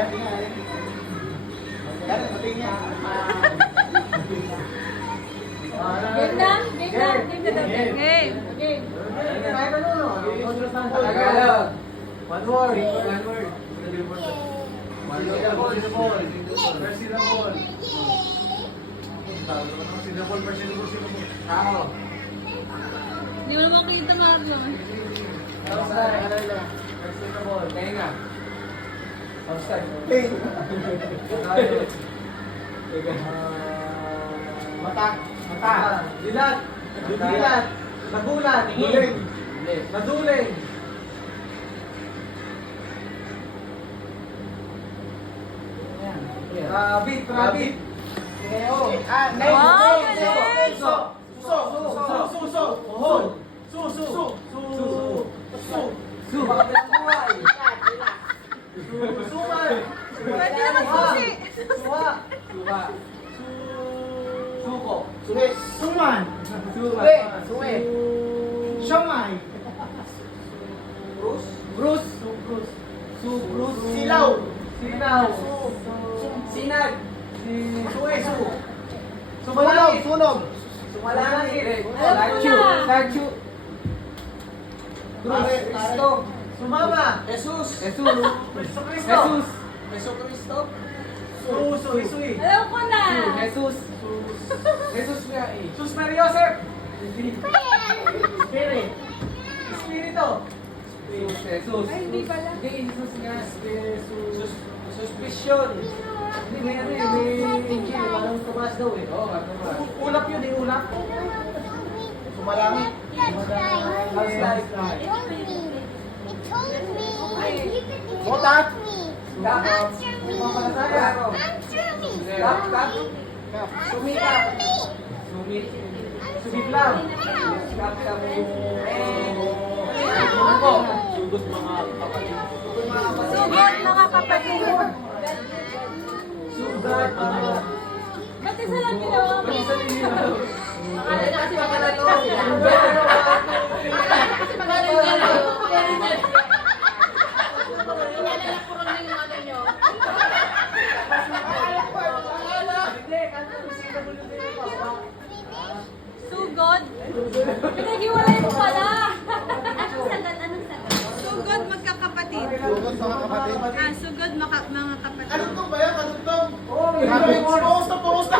Game na? Game na? Game na daw. Game. Game. Tagalog. One word. Tao. Hindi mo naman kita Marlon. Tenga. Mata. Dilat. Dilat. Nabulat. Duling. Naduling. Rabbit. Rabbit. Wow, galing! Pwede naman susi. Suman. Suwe. Siomay. Bruce. Silaw. Sinag. Sunog. Sumalangit. Alam ko na. Sarchu. Cristo. Sumama. Jesus. Peso Cristo. Peso Cristo. Isui. Alam ko na. Jesus. Jesus nga eh. Sus Mary Joseph. Spirit. Espiritu. Jesus. Ay, hindi pala. Hindi, Jesus nga. Suspicion. Hindi, may ano eh, may angel, parang tumaas daw eh. Oo, nga naman. Ulap yun eh, ulap. Sumalangit. How's life? Botat. Sumikap. Sumiplam. Sugod mga kapatid. Sugat. Ba't isa lang ginawa mo? Sugod? Pinag-iwalay mo pala. Anong sagot? Sugod magkakapatid. Sugat mga kapatid. Ah, sugod mga kapatid. Anong tong ba yan? Anong tong? Oo, Post na.